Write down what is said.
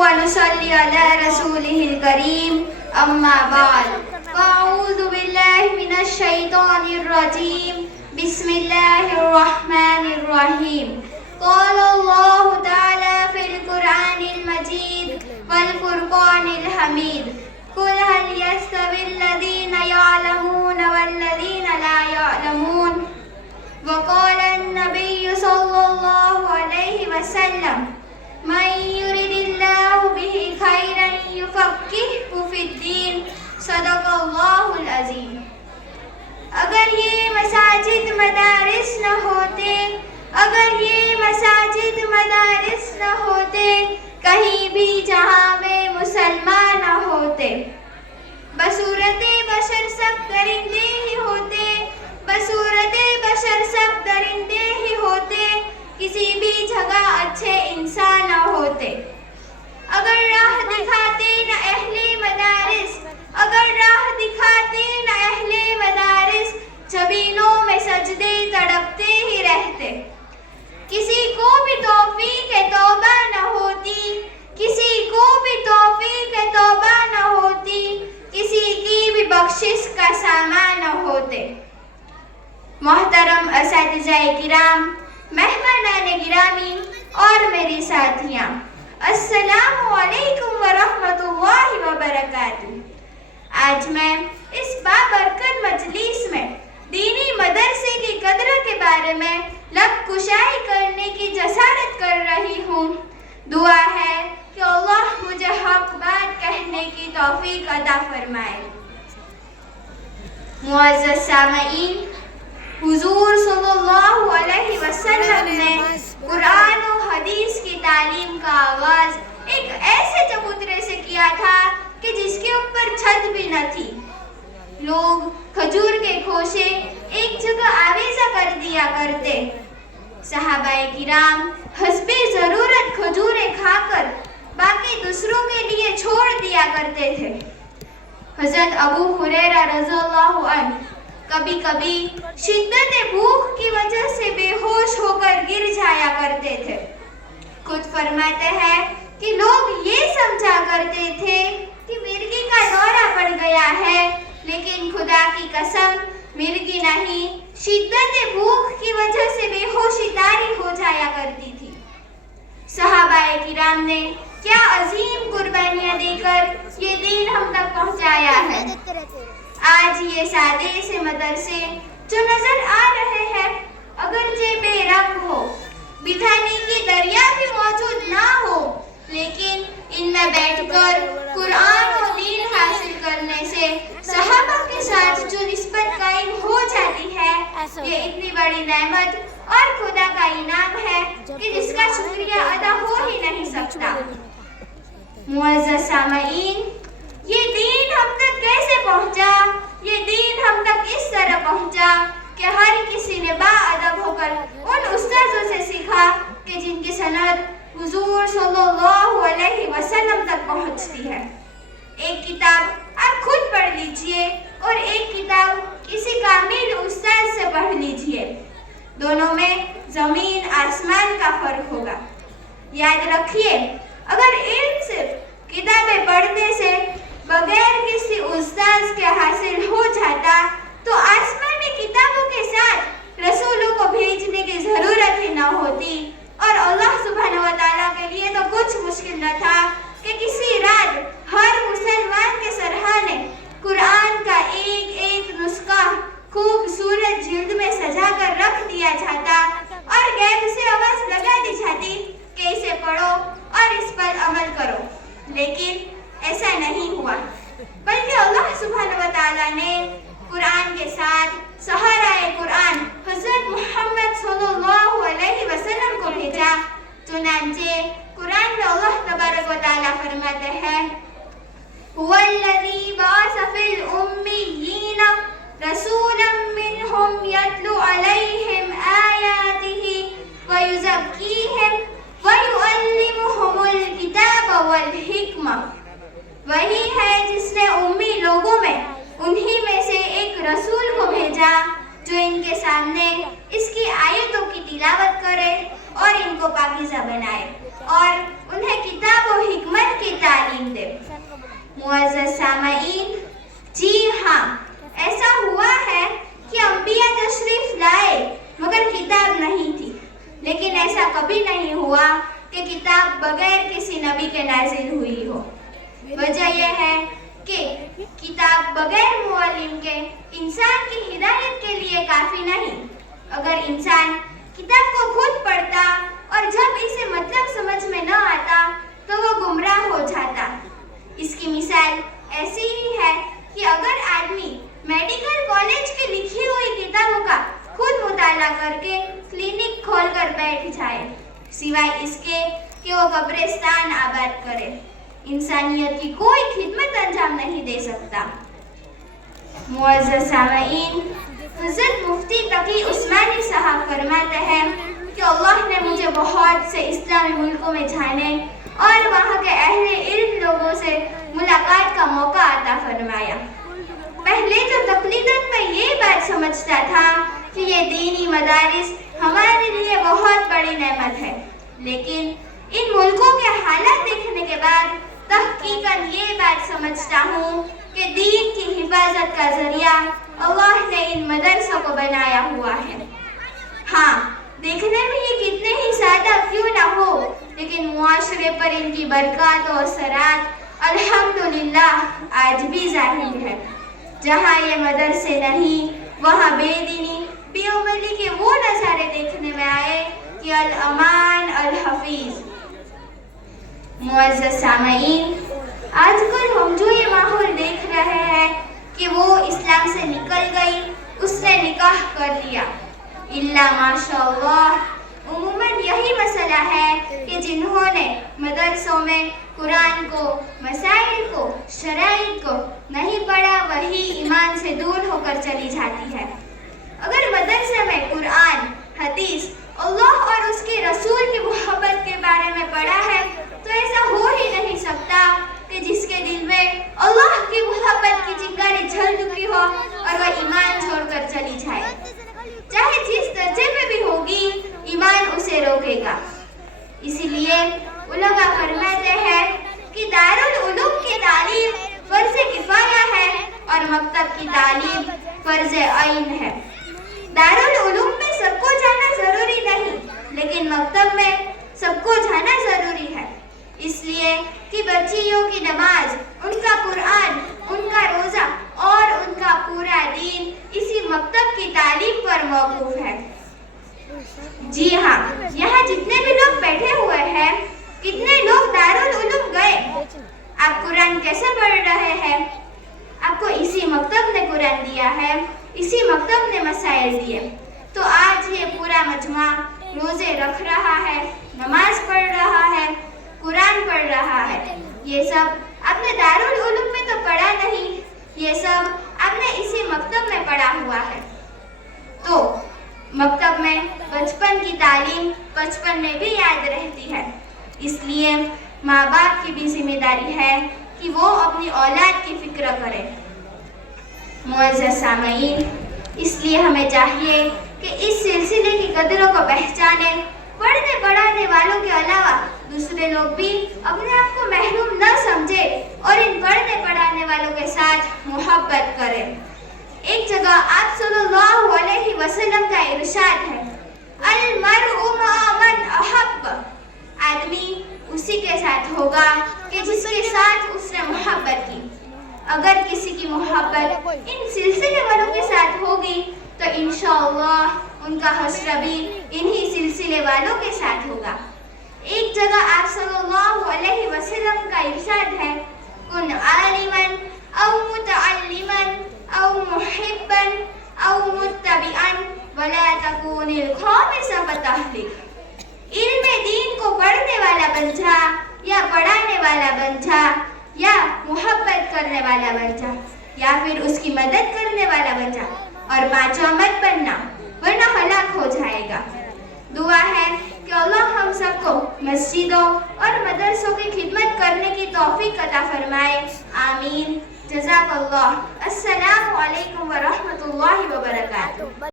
ونصلي على رسوله الكريم أما بعد فأعوذ بالله من الشيطان الرجيم بسم الله الرحمن الرحيم قال الله تعالى في القرآن المجيد والفرقان الحميد قل هل يستوي الذين يعلمون والذين لا يعلمون وقال النبي صلى الله عليه وسلم من يرد الله به خيرا يفقهه في الدين صدق اللہ العظیم. اگر یہ مساجد مدارس نہ ہوتے، اگر یہ مساجد مدارس نہ ہوتے، کہیں بھی جہاں میں مسلمان نہ ہوتے، بصورت بشر سب درندے ہی ہوتے، بصورت بشر سب درندے ہی ہوتے، کسی بھی جگہ اچھے انسان نہ ہوتے. اگر راہ دکھاتے نہ اہل مدارس، اگر راہ دکھاتے نہ اہل مدارس، جبینوں میں سجدے تڑپتے ہی رہتے. کسی کو بھی توفیق توبہ نہ ہوتی، کسی کو بھی توفیق توبہ نہ ہوتی، کسی کی بھی بخشش کا سامان نہ ہوتے. محترم اساتذہ کرام، مہمانان گرامی اور میری ساتھیاں، السلام علیکم ورحمۃ اللہ وبرکاتہ. آج میں اس بابرکت مجلس میں دینی مدرسے کی قدر کے بارے میں لب کشائی کرنے کی جسارت کر رہی ہوں. دعا ہے کہ اللہ مجھے حق بات کہنے کی توفیق عطا فرمائے. معزز سامعین، حضور صلی اللہ علیہ وسلم نے قرآن و حدیث کی تعلیم کا آغاز ایک ایسے چبوترے سے کیا تھا کہ جس کے اوپر چھت بھی نہ تھی. لوگ کھجور کے کھوشے ایک جگہ آویزہ کر دیا کرتے. صحابہ کرام حسب ضرورت کھجوریں کھا کر باقی دوسروں کے لیے چھوڑ دیا کرتے تھے. حضرت ابو ہریرہ رضی اللہ عنہ کبھی کبھی شدت بھوک کی وجہ سے بے ہوش ہو کر گر جایا کرتے تھے. خود فرماتے ہیں کہ لوگ یہ سمجھا کرتے تھے کہ مرغی کا دورہ پڑ گیا ہے، لیکن خدا کی قسم مرغی نہیں، شدت بھوک کی وجہ سے بے ہوشی طاری ہو جایا کرتی تھی. صحابہ کرام نے کیا عظیم قربانیاں دے کر یہ دین ہم تک پہنچایا ہے. آج یہ سادے سے مدرسے جو نظر آ رہے ہیں، اگرچہ بے رنگ ہو، بٹھانے کی دریا بھی موجود نہ ہو، لیکن ان میں بیٹھ کر قرآن و دین حاصل کرنے سے صحابہ کے ساتھ جو نسبت قائم ہو جاتی ہے، یہ اتنی بڑی نعمت اور خدا کا انعام ہے کہ جس کا شکریہ ادا ہو ہی نہیں سکتا. معزز سامعین، یہ دین ہم تک کیسے پہنچا؟ یہ دین ہم تک اس طرح پہنچا کہ ہر کسی نے با ادب ہو کر ان استاذوں سے سیکھا کہ جن کی سند حضور صلی اللہ علیہ وسلم تک پہنچتی ہے. ایک کتاب آپ خود پڑھ لیجئے اور ایک کتاب کسی کامل استاد سے پڑھ لیجئے. دونوں میں زمین آسمان کا فرق ہوگا. یاد رکھیے، اگر علم صرف کتابیں پڑھنے سے بغیر کسی استاذ کے حاصل ہو جاتا تو آسمانی کتابوں کے ساتھ رسولوں کو بھیجنے کی ضرورت ہی نہ ہوتی، اور اللہ سبحانہ و تعالیٰ کے لیے تو کچھ مشکل نہ تھا کہ کسی رات ہر مسلمان کے سرحانے قرآن کا ایک ایک نسخہ خوبصورت جلد میں سجا کر رکھ دیا جاتا اور غیب سے آواز لگا دی جاتی کہ اسے پڑھو اور اس پر عمل کرو. لیکن ایسا نہیں ہوا، بلکہ اللہ سبحانہ و تعالیٰ نے قرآن کے ساتھ سہارائے قرآن حضرت محمد صلی اللہ علیہ وسلم کو بھیجا. چنانچہ قرآن میں اللہ تبارک و تعالیٰ فرماتے ہیں، هو الذی بعث فی الأمیین رسولا منہم یتلو علیہم آیاتہ ویزکیہم ویعلمہم الکتاب والحکمہ. وہی ہے جس نے امی لوگوں میں انہی میں سے ایک رسول کو بھیجا جو ان کے سامنے اس کی آیتوں کی تلاوت کرے اور ان کو پاکیزہ بنائے اور انہیں کتاب و حکمت معزز سامعین، جی ہاں، ایسا ہوا ہے کہ انبیاء تشریف لائے مگر کتاب نہیں تھی، لیکن ایسا کبھی نہیں ہوا کہ کتاب بغیر کسی نبی کے نازل ہوئی ہو۔ وجہ یہ ہے کہ کتاب بغیر معلم کے انسان کی ہدایت کے لیے کافی نہیں۔ اگر انسان کتاب کو خود پڑھتا اور جب اسے مطلب سمجھ میں نہ آتا تو وہ گمراہ ہو جاتا۔ اس کی مثال ایسی ہی ہے کہ اگر آدمی میڈیکل کالج کی لکھی ہوئی کتابوں کا خود مطالعہ کر کے کلینک کھول کر بیٹھ جائے، سوائے اس کے کہ وہ قبرستان آباد کرے، انسانیت کی کوئی خدمت انجام نہیں دے سکتا۔ معزز سامعین، حضرت مفتی تقی عثمانی صاحب فرماتے ہیں کہ اللہ نے مجھے بہت سے اسلامی ملکوں میں جانے اور وہاں کے اہل علم لوگوں سے ملاقات کا موقع عطا فرمایا۔ پہلے تو تقلیداً میں یہ بات سمجھتا تھا کہ یہ دینی مدارس ہمارے لیے بہت بڑی نعمت ہے، لیکن ان ملکوں کے حالات دیکھنے کے بعد تحقیقاً یہ بات سمجھتا ہوں کہ دین کی حفاظت کا ذریعہ اللہ نے ان مدرسوں کو بنایا ہوا ہے۔ ہاں، دیکھنے میں یہ کتنے ہی سادہ کیوں نہ ہو، لیکن معاشرے پر ان کی برکات و اثرات الحمدللہ آج بھی ظاہر ہے۔ جہاں یہ مدرسے نہیں، وہاں بے دینی، بے عملی کے وہ نظارے دیکھنے میں آئے کہ الامان الحفیظ۔ معزز سامعین، آج کل ہم جو یہ ماحول دیکھ رہے ہیں کہ وہ اسلام سے نکل گئی، اس نے نکاح کر لیا، اللہ ماشاء اللہ۔ عموماً یہی مسئلہ ہے کہ جنہوں نے مدرسوں میں قرآن کو، مسائل کو، شرائط کو نہیں پڑھا، وہی ایمان سے دور ہو کر چلی جاتی ہے۔ اگر مدرسے میں قرآن، حدیث، اللہ اور اس کے رسول کی محبت کے بارے میں پڑھا ہے تو ایسا ہو ہی نہیں سکتا کہ جس کے دل میں اللہ کی محبت کی چنگاری جل چکی ہو اور وہ ایمان چھوڑ کر چلی جائے۔ چاہے جس درجے میں بھی ہوگی، ایمان اسے روکے گا۔ اسی لیے علماء فرماتے ہیں کہ دارالعلوم کی تعلیم فرض کفایہ ہے اور مکتب کی تعلیم فرض عین ہے۔ دارالعلوم میں سب کو جانا ضروری نہیں، لیکن مکتب میں سب کو جانا ضروری ہے، اس لیے کہ بچیوں کی نماز، ان کا قرآن، ان کا روزہ اور ان کا پورا دین اسی مکتب کی تعلیم پر موقوف ہے۔ جی ہاں، یہاں جتنے بھی لوگ بیٹھے ہوئے ہیں، کتنے لوگ دارالعلوم گئے؟ آپ قرآن کیسے پڑھ رہے ہیں؟ آپ کو اسی مکتب نے قرآن دیا ہے، اسی مکتب نے مسائل دیے، تو آج یہ پورا مجمع روزے رکھ رہا ہے، نماز پڑھ رہا ہے، قرآن پڑھ رہا ہے۔ یہ سب آپ نے دارالعلوم میں تو پڑھا نہیں، یہ سب آپ نے اسی مکتب میں پڑھا ہوا ہے۔ تو مکتب میں بچپن کی تعلیم بچپن میں بھی یاد رہتی ہے، اس لیے ماں باپ کی بھی ذمہ داری ہے کہ وہ اپنی اولاد کی فکر کریں۔ معزز سامعین، اس لیے ہمیں چاہیے کہ اس سلسلے کی قدروں کو پہچانیں۔ پڑھنے پڑھانے والوں کے علاوہ دوسرے لوگ بھی اپنے آپ کو محروم نہ سمجھے اور ان پڑھنے پڑھانے والوں کے ساتھ محبت کریں۔ ایک جگہ آپ صلی اللہ علیہ وسلم کا ارشاد ہے، المرء مع من احب، آدمی اسی کے ساتھ ہوگا کہ جس کے ساتھ اس نے محبت کی۔ اگر کسی کی محبت ان سلسلے والوں کے ساتھ ہوگی تو انشاءاللہ ان کا حشر بھی انہی سلسلے والوں کے ساتھ ہوگا۔ ایک جگہ آپ صلی اللہ علیہ وسلم کا ارشاد ہے، کن عالما او متعلما او محبا او متبعا ولا تکون الخامس فتہلک۔ علم دین کو پڑھنے والا بن جا، یا پڑھانے والا بن جا، یا محبت کرنے والا بن جا، یا پھر اس کی مدد کرنے والا بن جا، اور پانچواں مت بننا ورنہ ہلاک ہو جائے گا۔ دعا ہے کہ اللہ ہم سب کو مسجدوں اور مدرسوں کی خدمت کرنے کی توفیق عطا فرمائے، آمین۔ جزاک اللہ۔ السلام علیکم ورحمۃ اللہ وبرکاتہ۔